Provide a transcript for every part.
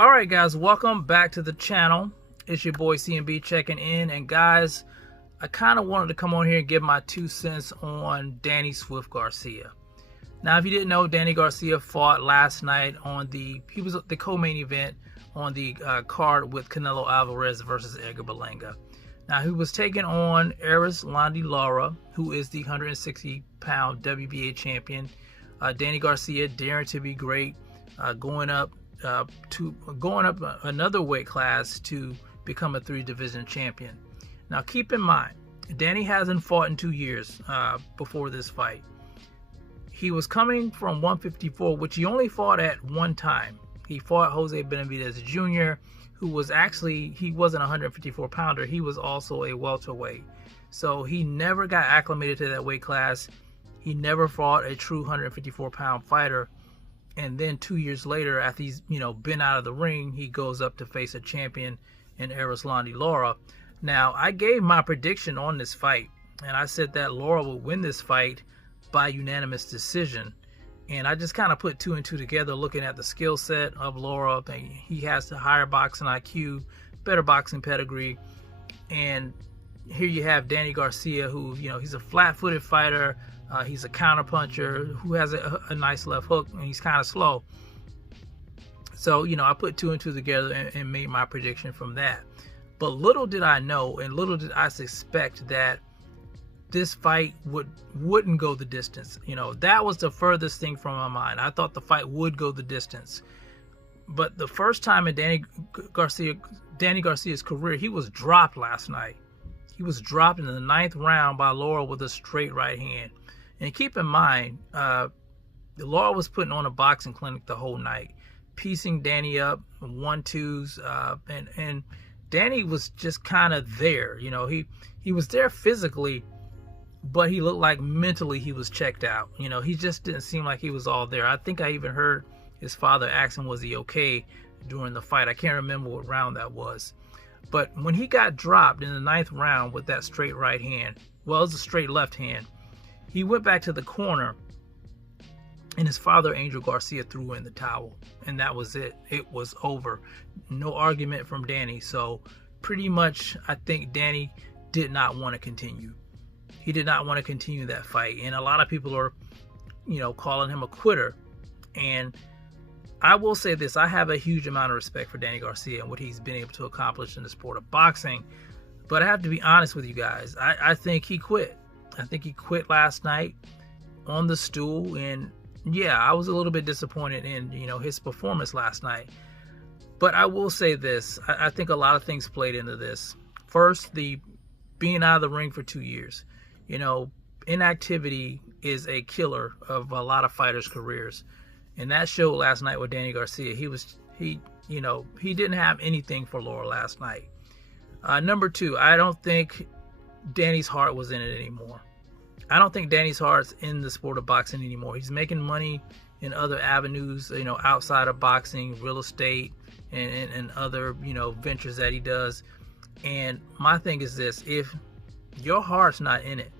All right, guys, welcome back to the channel. It's your boy CMB checking in. And guys, I kind of wanted to come on here and give my 2 cents on Danny Swift Garcia. Now, if you didn't know, Danny Garcia fought last night on he was the co-main event on the card with Canelo Alvarez versus Edgar Berlanga. Now, he was taking on Erislandy Lara, who is the 160-pound WBA champion. Danny Garcia daring to be great, going up another weight class to become a 3-division champion. Now, keep in mind, Danny hasn't fought in 2 years before this fight. He was coming from 154, which he only fought at one time. He fought Jose Benavidez Jr., who was actually, he wasn't a 154 pounder, he was also a welterweight. So he never got acclimated to that weight class. He never fought a true 154 pound fighter. And then 2 years later, after he's been out of the ring, he goes up to face a champion in Erislandy Lara. Now, I gave my prediction on this fight, and I said that Lara would win this fight by unanimous decision. And I just kind of put 2 and 2 together, looking at the skill set of Lara. He has the higher boxing IQ, better boxing pedigree. And here you have Danny Garcia, who, he's a flat-footed fighter. He's a counterpuncher who has a nice left hook, and he's kind of slow. So, I put 2 and 2 together and made my prediction from that. But little did I know, and little did I suspect that this fight wouldn't go the distance. That was the furthest thing from my mind. I thought the fight would go the distance. But the first time in Danny Garcia's career, he was dropped last night. He was dropped in the 9th round by Lara with a straight right hand. And keep in mind, Lara was putting on a boxing clinic the whole night, piecing Danny up, 1-2s, and Danny was just kind of there. He was there physically, but he looked like mentally he was checked out. He just didn't seem like he was all there. I think I even heard his father ask him, was he okay during the fight? I can't remember what round that was. But when he got dropped in the 9th round with that straight right hand, well, it was a straight left hand, he went back to the corner, and his father, Angel Garcia, threw in the towel. And that was it. It was over. No argument from Danny. So pretty much, I think Danny did not want to continue. He did not want to continue that fight. And a lot of people are, calling him a quitter. And I will say this, I have a huge amount of respect for Danny Garcia and what he's been able to accomplish in the sport of boxing. But I have to be honest with you guys. I think he quit. I think he quit last night on the stool. And yeah, I was a little bit disappointed in, his performance last night. But I will say this, I think a lot of things played into this. First, the being out of the ring for 2 years. Inactivity is a killer of a lot of fighters' careers. And that showed last night with Danny Garcia. He didn't have anything for Lara last night. Number 2, I don't think Danny's heart was in it anymore. I don't think Danny's heart's in the sport of boxing anymore. He's making money in other avenues, outside of boxing, real estate, and other, ventures that he does. And my thing is this, if your heart's not in it,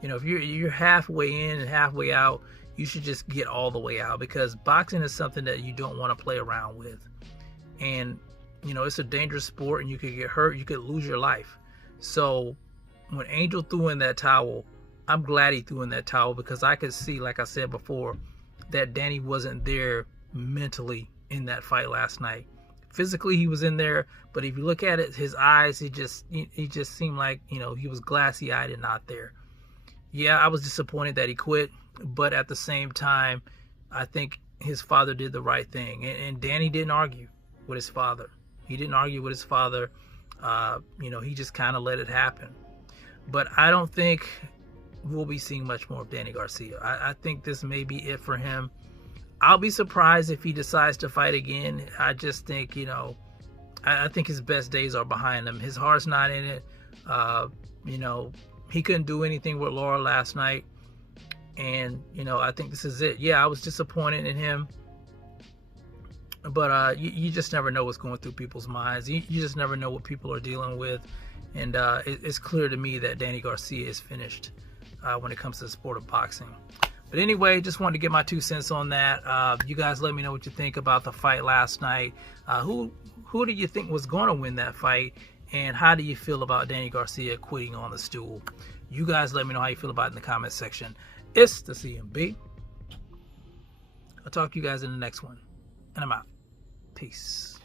if you're halfway in and halfway out, you should just get all the way out, because boxing is something that you don't want to play around with. And, it's a dangerous sport, and you could get hurt, you could lose your life. So when Angel threw in that towel, I'm glad he threw in that towel, because I could see, like I said before, that Danny wasn't there mentally in that fight last night. Physically, he was in there, but if you look at it, his eyes, he just seemed like, he was glassy-eyed and not there. Yeah, I was disappointed that he quit, but at the same time, I think his father did the right thing. And Danny didn't argue with his father. He didn't argue with his father. He just kind of let it happen. But I don't think we'll be seeing much more of Danny Garcia. I think this may be it for him. I'll be surprised if he decides to fight again. I just think, I think his best days are behind him. His heart's not in it. He couldn't do anything with Lara last night. And, I think this is it. Yeah, I was disappointed in him. But you just never know what's going through people's minds. You just never know what people are dealing with. And it's clear to me that Danny Garcia is finished when it comes to the sport of boxing. But anyway, just wanted to get my 2 cents on that. You guys let me know what you think about the fight last night. Who do you think was going to win that fight? And how do you feel about Danny Garcia quitting on the stool? You guys let me know how you feel about it in the comment section. It's the CMB. I'll talk to you guys in the next one. And I'm out. Peace.